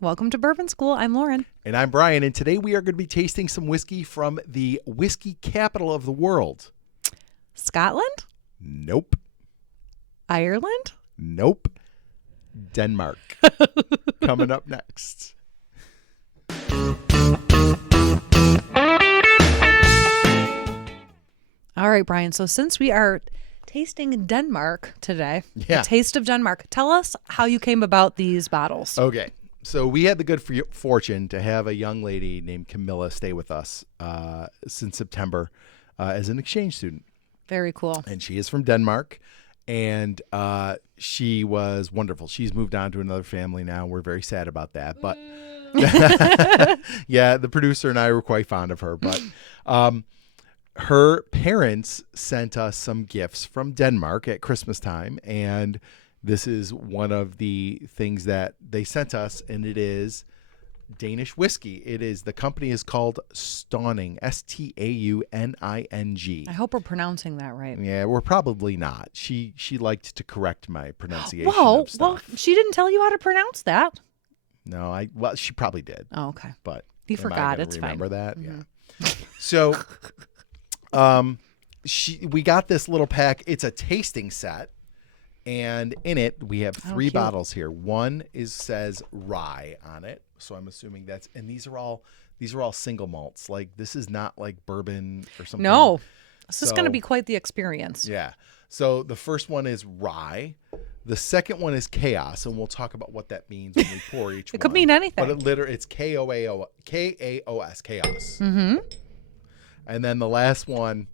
Welcome to Bourbon School. I'm Lauren. And I'm Brian, and today we are going to be tasting some whiskey from the whiskey capital of the world. Scotland? Nope. Ireland? Nope. Denmark. Coming up next. All right, Brian. So since we are tasting Denmark today, Yeah. the taste of Denmark, tell us how you came about these bottles. Okay. So we had the good fortune to have a young lady named Camilla stay with us since September as an exchange student. Very cool. And she is from Denmark, and she was wonderful. She's moved on to another family now. We're very sad about that. But yeah, the producer and I were quite fond of her. But her parents sent us some gifts from Denmark at Christmas time, and this is one of the things that they sent us, and it is Danish Whiskey. The company is called Stauning, Stauning. I hope we're pronouncing that right. Yeah, we're probably not. She liked to correct my pronunciation Whoa, of stuff. well, she didn't tell you how to pronounce that. No, she probably did. Oh, okay. But You am I forgot. gonna It's remember fine. that? Mhm. Yeah. So, we got this little pack. It's a tasting set. And in it, we have three cute. bottles here. One says rye on it, so I'm assuming these are all single malts. Like, this is not like bourbon or something. No, this is going to So- be quite the experience. Yeah. So the first one is rye. The second one is chaos, and we'll talk about what that means when we pour each one. It could mean anything. But it's Kaos, chaos. Mm-hmm. And then the last one,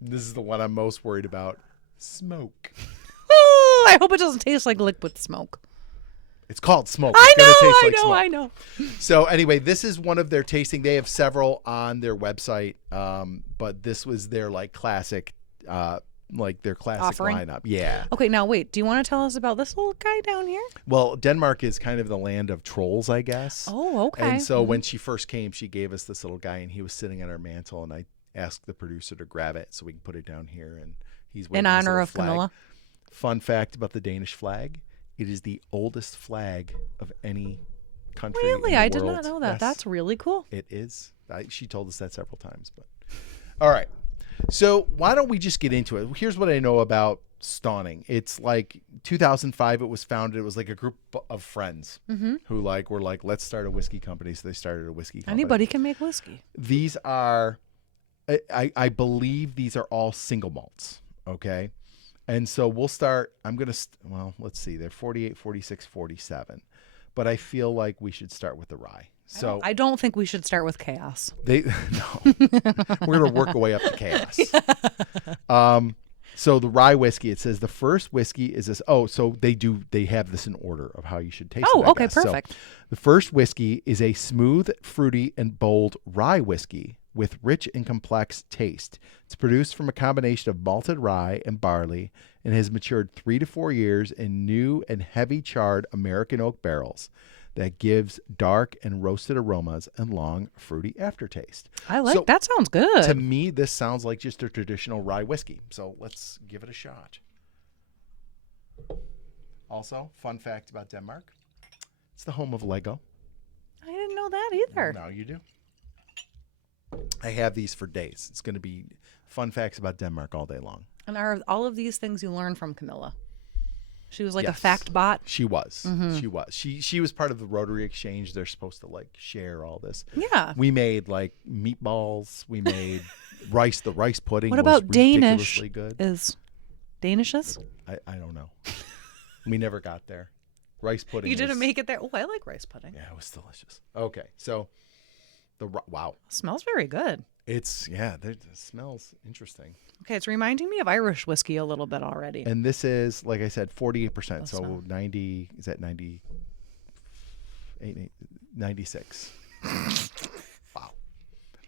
this is the one I'm most worried about, smoke. Oh, I hope it doesn't taste like liquid smoke. It's called smoke. I It's gonna taste know, like smoke. I know. So anyway, this is one of their tasting. They have several on their website, but this was their classic, their classic Offering? lineup. Yeah. Okay, now wait. Do you want to tell us about this little guy down here? Well, Denmark is kind of the land of trolls, I guess. Oh, okay. And so when she first came, she gave us this little guy, and he was sitting on our mantle, and I asked the producer to grab it so we can put it down here, and he's waving In his honor little of flag. Camilla. Fun fact about the Danish flag: it is the oldest flag of any country. Really? in the I did world. not know that. Yes, That's really cool. it is. She told us that several times. But all right, so why don't we just get into it? Here's what I know about Stauning. It's like 2005. It was founded. It was like a group of friends who were like, let's start a whiskey company. So they started a whiskey company. Anybody can make whiskey. These are, I believe these are all single malts. Okay. And so we'll start, let's see. They're 48, 46, 47. But I feel like we should start with the rye. So I don't think we should start with chaos. no, we're going to work our way up to chaos. So the rye whiskey, it says the first whiskey is this. Oh, so they have this in order of how you should taste it. Oh, I okay, guess. So perfect. the first whiskey is a smooth, fruity, and bold rye whiskey with rich and complex taste. It's produced from a combination of malted rye and barley and has matured 3 to 4 years in new and heavy charred American oak barrels that gives dark and roasted aromas and long, fruity aftertaste. I like So, that. Sounds good. To me, this sounds like just a traditional rye whiskey. So let's give it a shot. Also, fun fact about Denmark, it's the home of Lego. I didn't know that either. Now you do. I have these for days. It's going to be fun facts about Denmark all day long. And are all of these things you learned from Camilla? She was like a Yes. fact bot. She was. She was. She was part of the Rotary Exchange. They're supposed to share all this. Yeah. We made meatballs. We made rice. The rice pudding. What was about Danish? ridiculously good. Is Danishes? I don't know. We never got there. Rice pudding. You didn't was- make it there. Oh, I like rice pudding. Yeah, it was delicious. Okay, so wow, Smells very good. it smells interesting. Okay, it's reminding me of Irish whiskey a little bit already. And this is, like I said, 48%. So smell. 90 is that 96. Wow.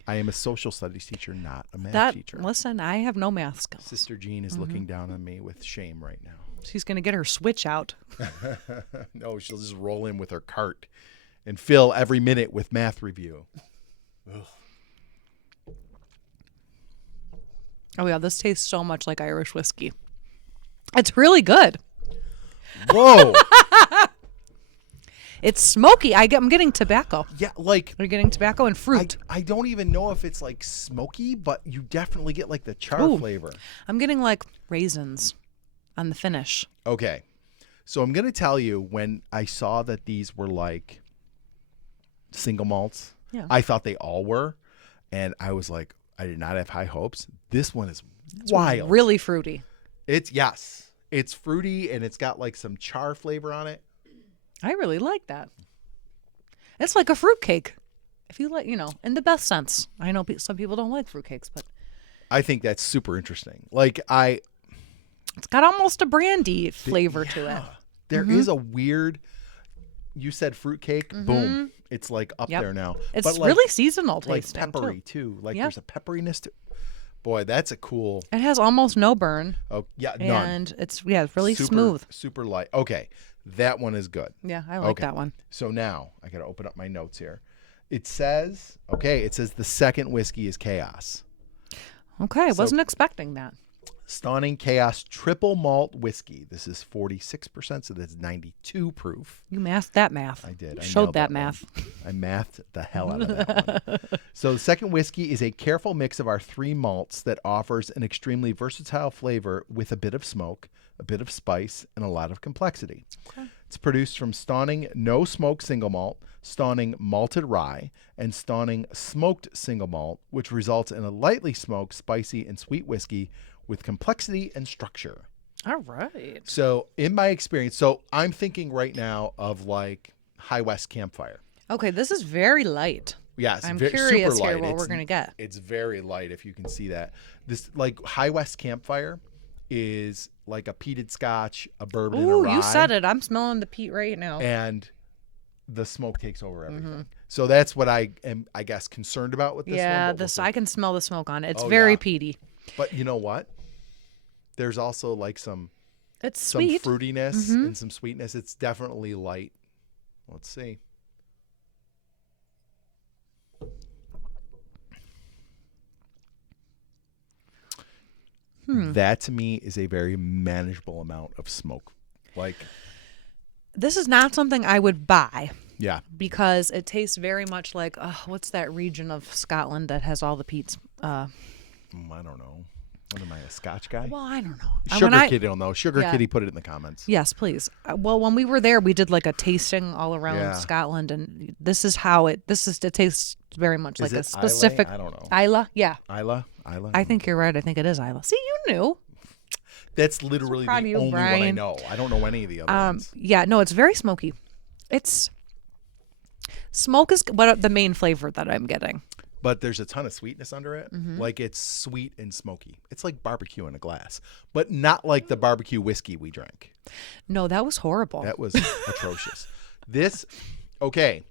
I am a social studies teacher, not a math teacher. Listen, I have no math skills. Sister Jean is looking down on me with shame right now. She's gonna get her switch out. No, she'll just roll in with her cart and fill every minute with math review. Ugh. Oh yeah, this tastes so much like Irish whiskey. It's really good. Whoa. It's smoky. I'm getting tobacco. Yeah, like You're getting tobacco and fruit. I don't even know if it's like smoky, but you definitely get like the char Ooh. flavor. I'm getting like raisins on the finish. Okay. So I'm going to tell you, when I saw that these were like single malts, Yeah. I thought they all were. And I was like, I did not have high hopes. This one is wild. Really fruity. It's fruity, and it's got like some char flavor on it. I really like that. It's like a fruitcake. If you like, in the best sense. I know some people don't like fruitcakes, but I think that's super interesting. Like it's got almost a brandy flavor to it. There is a weird, you said fruitcake, boom. It's like up Yep. there now. It's But like, really seasonal like tasting peppery too. too. Like Yeah. there's a pepperiness to. Boy, that's a cool. It has almost no burn. Oh yeah, none. And it's really super, smooth. super light. Okay, that one is good. Yeah, I like Okay. that one. So now I got to open up my notes here. It says the second whiskey is Chaos. Okay, I So- wasn't expecting that. Stauning Chaos triple malt whiskey. This is 46%, so that's 92 proof. You mathed that math. I did. You I showed nailed that one. math. I mathed the hell out of that one. So the second whiskey is a careful mix of our three malts that offers an extremely versatile flavor with a bit of smoke, a bit of spice, and a lot of complexity. Okay. It's produced from Stauning no smoke single malt, Stauning malted rye, and Stauning smoked single malt, which results in a lightly smoked, spicy, and sweet whiskey with complexity and structure. All right. So in my experience, I'm thinking right now of like High West Campfire. Okay, this is very light. Yes, I'm super curious light. here what we're going to get. It's very light, if you can see that. This like High West Campfire is like a peated Scotch, a bourbon, and a Ooh, rye, you said it. I'm smelling the peat right now. and the smoke takes over everything. Mm-hmm. So that's what I am, I guess, concerned about with this yeah, one. But I can smell the smoke on it. It's Oh, very yeah. peaty. But you know what? There's also like some It's sweet. fruitiness Mhm. and some sweetness. It's definitely light. Let's see. That to me is a very manageable amount of smoke. Like, This is not something I would buy yeah. because it tastes very much like, what's that region of Scotland that has all the peats? I don't know. What am I, a Scotch guy? Well, I don't know. Sugar Kitty will know. Sugar Yeah. Kitty, put it in the comments. Yes, please. Well, when we were there, we did like a tasting all around Yeah. Scotland, and this is how it tastes very much Is like a it Islay? specific. I don't know. Isla? Yeah. Isla? I think you're right. I think it is Isla. See, you knew. That's literally proud of the you, only one I Brian. know. I don't know any of the other ones. Yeah, no, it's very smoky. Smoke is the main flavor that I'm getting. But there's a ton of sweetness under it. Mm-hmm. Like, it's sweet and smoky. It's like barbecue in a glass, but not like the barbecue whiskey we drank. No, that was horrible. That was atrocious. Okay.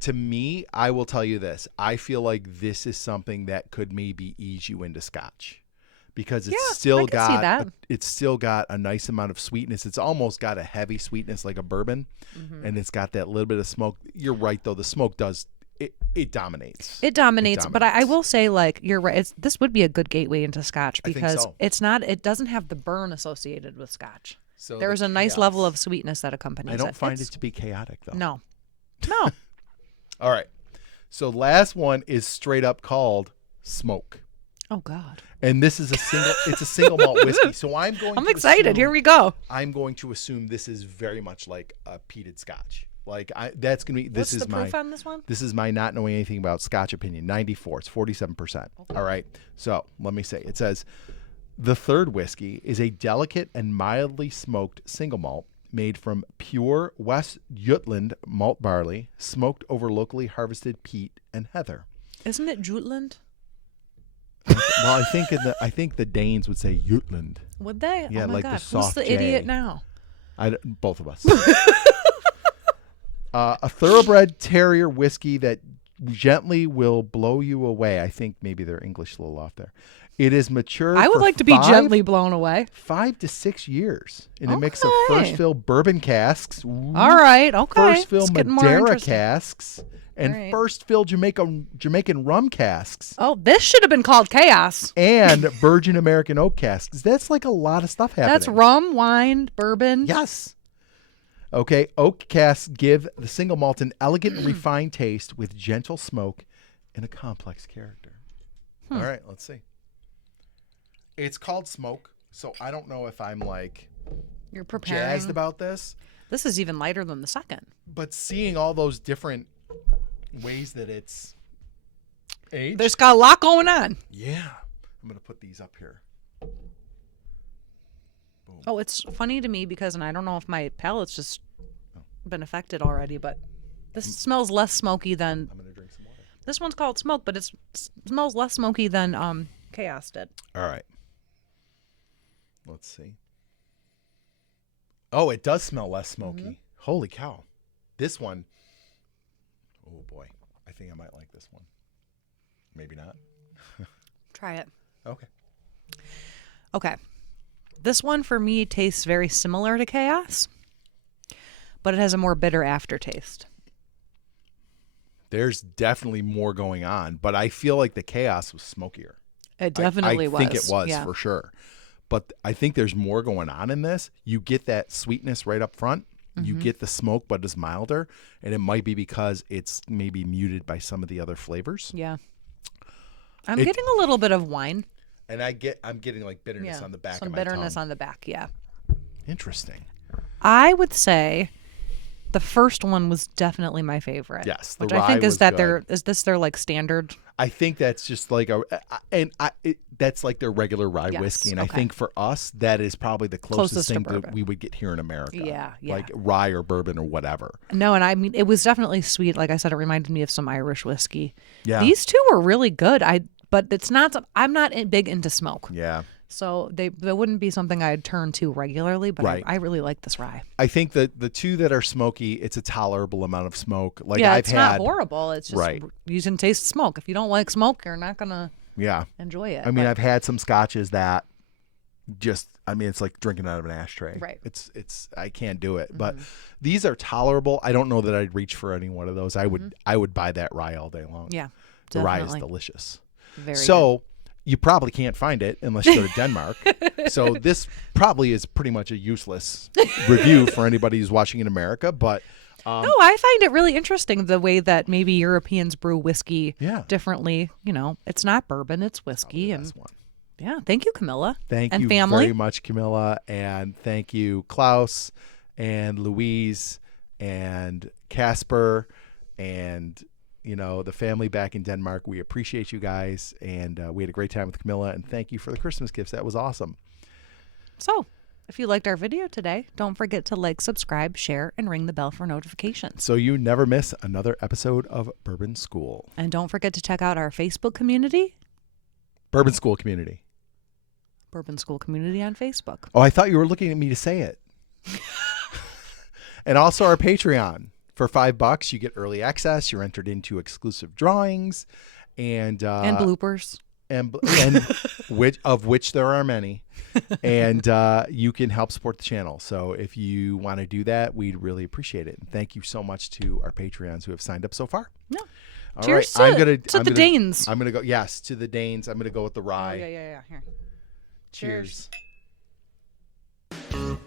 To me, I will tell you this. I feel like this is something that could maybe ease you into Scotch, because Yeah, I can see that. it's still got a nice amount of sweetness. It's almost got a heavy sweetness like a bourbon, and it's got that little bit of smoke. You're right though. The smoke does it dominates. It dominates, but I will say, like, you're right. This would be a good gateway into Scotch I think because so. it doesn't have the burn associated with Scotch. So There's the a nice chaos. level of sweetness that accompanies it. I don't find It's- it to be chaotic though. No. All right. So last one is straight up called Smoke. Oh God. And this is it's a single malt whiskey. So I'm excited. Here we go. I'm going to assume this is very much like a peated Scotch. Like that's going to be What's the proof on this one? This is my not knowing anything about Scotch opinion. 94. It's 47%. All right. So let me say, it says the third whiskey is a delicate and mildly smoked single malt made from pure West Jutland malt barley, smoked over locally harvested peat and heather. Isn't it Jutland? Well, I think the Danes would say Jutland. Would they? Yeah, oh my like the God. soft Who's the J. idiot now? Both of us. A thoroughbred terrier whiskey that gently will blow you away. I think maybe their English is a little off there. It is mature. I would for like to be gently blown away. 5 to 6 years in a mix of Okay. first fill bourbon casks. All right. Okay. First fill It's getting more Madeira interesting. casks and All right. first fill Jamaican rum casks Oh, this should have been called Chaos. and virgin American oak casks. That's like a lot of stuff happening. That's rum, wine, bourbon. Yes. Okay, oak casks give the single malt an elegant and refined taste with gentle smoke and a complex character. All right, let's see. It's called smoke, so I don't know if I'm like You're preparing. jazzed about this. This is even lighter than the second. But seeing all those different ways that it's aged. There's got a lot going on. Yeah. I'm going to put these up here. Boom. Oh, it's funny to me because, and I don't know if my palate's just been affected already, but this smells less smoky than. I'm going to drink some water. This one's called smoke, but it smells less smoky than Chaos did. All right. Let's see. Oh, it does smell less smoky. Mm-hmm. Holy cow. This one. Oh, boy. I think I might like this one. Maybe not. Try it. Okay. Okay. This one for me tastes very similar to Chaos, but it has a more bitter aftertaste. There's definitely more going on, but I feel like the Chaos was smokier. It definitely was. I think it was yeah. for sure. But I think there's more going on in this. You get that sweetness right up front. You get the smoke, but it's milder. And it might be because it's maybe muted by some of the other flavors. Yeah. I'm getting a little bit of wine. And I'm getting like bitterness on the back some of my bitterness tongue. on the back, yeah. Interesting. I would say the first one was definitely my favorite. Yes, the which rye I think was is that good. is this their like standard? I think that's just like that's like their regular rye Yes, whiskey. And okay. I think for us, that is probably the closest to thing that bourbon. we would get here in America. Yeah. Like rye or bourbon or whatever. No, and I mean it was definitely sweet. Like I said, it reminded me of some Irish whiskey. Yeah. These two were really good. But it's not. I'm not big into smoke. Yeah. So they wouldn't be something I'd turn to regularly, but Right. I really like this rye. I think that the two that are smoky, it's a tolerable amount of smoke. Like Yeah, I've it's had, not horrible. It's just Right. you can taste smoke. If you don't like smoke, you're not gonna yeah. enjoy it. I mean, but- I've had some scotches that it's like drinking out of an ashtray. Right. It's I can't do it. But these are tolerable. I don't know that I'd reach for any one of those. I would buy that rye all day long. yeah, The rye is definitely. delicious. Very So you probably can't find it unless you go to Denmark. So this probably is pretty much a useless review for anybody who's watching in America. But No, I find it really interesting the way that maybe Europeans brew whiskey Yeah. differently. You know, it's not bourbon, it's whiskey. And this one. yeah, thank you, Camilla. Thank and you family. very much, Camilla. And thank you, Klaus and Louise and Casper and, the family back in Denmark. We appreciate you guys. And we had a great time with Camilla. And thank you for the Christmas gifts. That was awesome. So, if you liked our video today, don't forget to like, subscribe, share, and ring the bell for notifications. So you never miss another episode of Bourbon School. And don't forget to check out our Facebook community, Bourbon School Community. Bourbon School Community on Facebook. Oh, I thought you were looking at me to say it. And also our Patreon. For $5, you get early access. You're entered into exclusive drawings, and bloopers. and which there are many. And you can help support the channel. So if you want to do that, we'd really appreciate it. And thank you so much to our Patreons who have signed up so far. No. All Cheers right, to the Danes. I'm gonna go. Yes, to the Danes. I'm gonna go with the rye. Oh, yeah. Here. Cheers. Cheers.